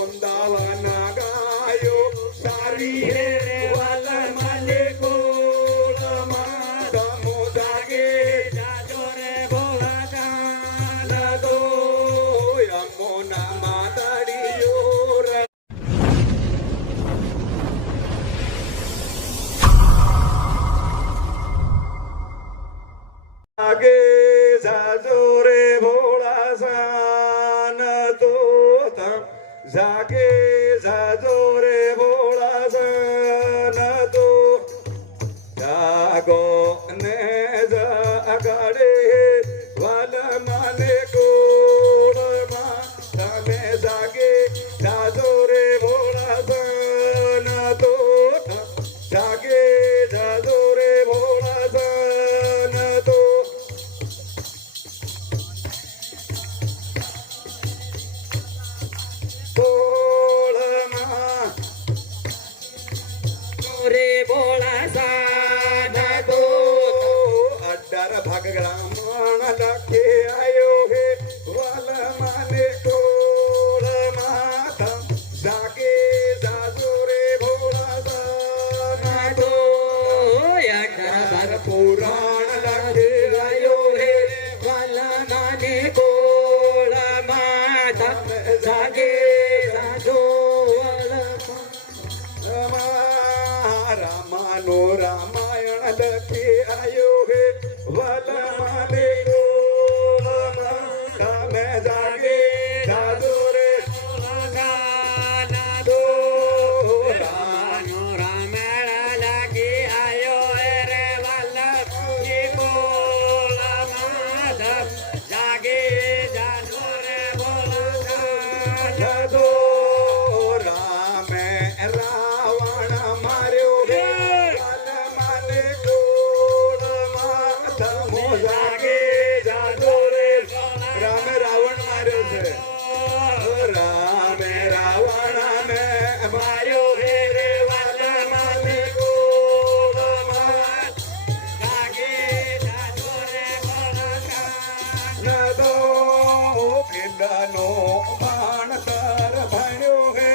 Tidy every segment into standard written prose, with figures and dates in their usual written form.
વૃંદાવન ગાયો સારી હે વાલ માને કોળમાં ધમો જાગે જાજો રે ભોળા જાન દો યમુના માતડીયો રે જાગે જાજો રે ભોળા જાન દો જાગે જાજો રે ભોળા જાન દો જાગો ને જાગડે વાલ માને કોળમાં તમે જાગે જાજો રે ભોળા જાન દો જાગે જાજો રે ભોળા જાન દો રે ભોળા સાના દો 18 ભાગગ્રામણ લખે આયો હે વાલ માને કોળમાં જાગે જાજો રે ભોળા સાના દો 18 ભાગ પુરાણ લખે આયો હે વાલ માને કોળમાં જાગે જાજો રામાનો રામાયણ લખે આયો હે વાલ માને કોળમાં તમે જાગે જાજો રે ભોળા દો રામનો રામાયણ લખે આયો હે રે વાલ માને કોળમાં જાગે જાજો રે ભોળા દો રામે રાવણ માર્યો હે વાલ માને કોળમાં ધમો જાગે જાજો રે રામે રાવણ માર્યો છે રામે રાવણ ને માર્યો હે રે વાલ માને કોળમાં જાગે જાજો રે ભોળા દો પિંડનો બાણ તર ભણ્યો હે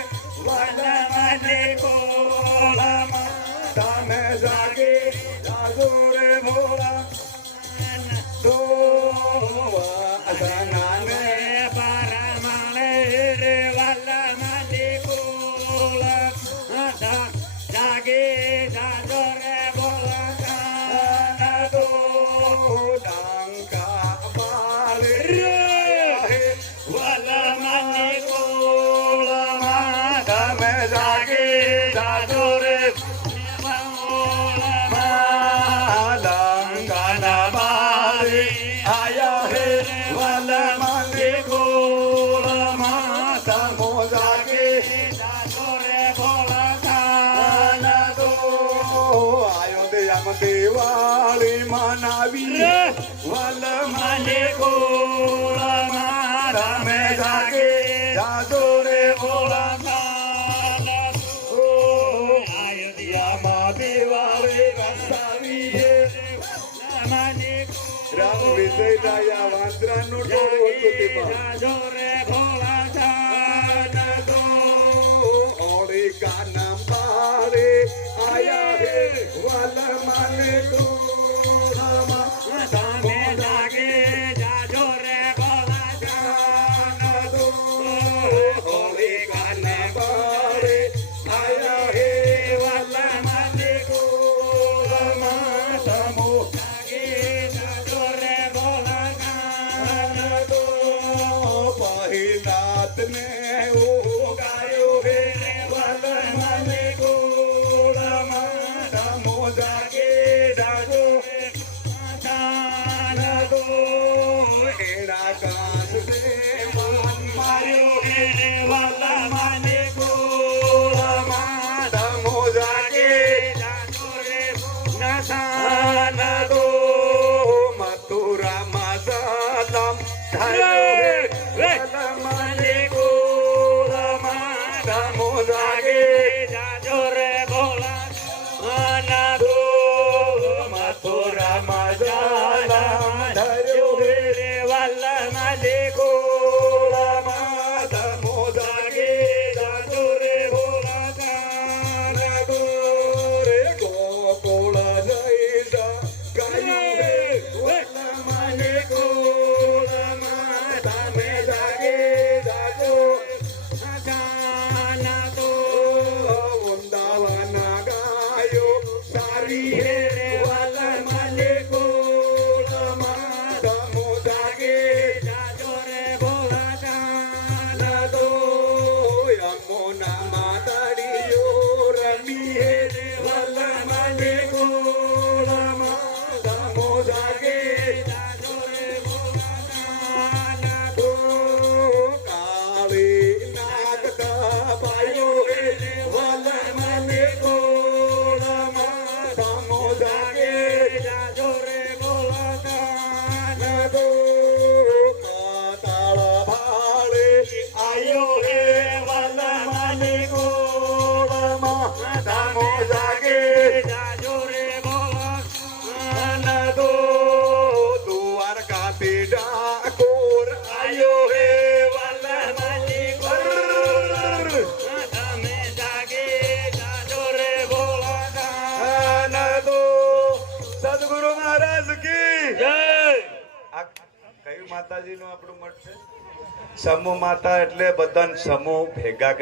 વાલ માને કોળમાં તમે જાગે જાજો રે ભોળા દો વાસનાને પરમાણે રે વાલ માને કોળમાં જાગે જાજો રે ભોળા દો ડંકા બાળે રે વાલ માને કોળમાં તમે જાગે જાજો રે લંકાના બાળે આયા હે વાલ માને કોળમાં તમો જાગે જાજો રે ભોળા દો અયોધ્યામાં દિવાળી મનાવી વાલ માને કોળમાં તમે જાગે જાજો રે ભોળા અયોધ્યામાં દિવાળી વસાવી હે રામ વિજય દયા વાંદરાનો ટોળો હતો તેમાં જાજો રે ભોળા જાન દો ઓળી કાના બાળે આયા હે વાલ માને કોળમાં તમે જાગે જાજો રે ભોળા જાન દો ઓળી કાના બાળે આયા હે વાલ માને કોળમાં તમો જાગે જાજો રે ભોળા જાન દો પહેલાત ને ગાયો હે વાલ માને કોળમાં તમો જાગે જાજો જાન દો એડા કાસ દે માન માર્યો હે વાલ માને કોળમાં તમો જાગે જાજો રે નશાન દો મથુરામાં સલામ થયો હે વાલ માને કોળમાં તમો જાગે જાજો રે ભોળા દો મથુરામાં સલામ થયો હે વાલ માને કોળમાં તમો જાગે માતાજીનું આપણું મઠ છે. સમૂહ માતા એટલે બધાને સમૂહ ભેગા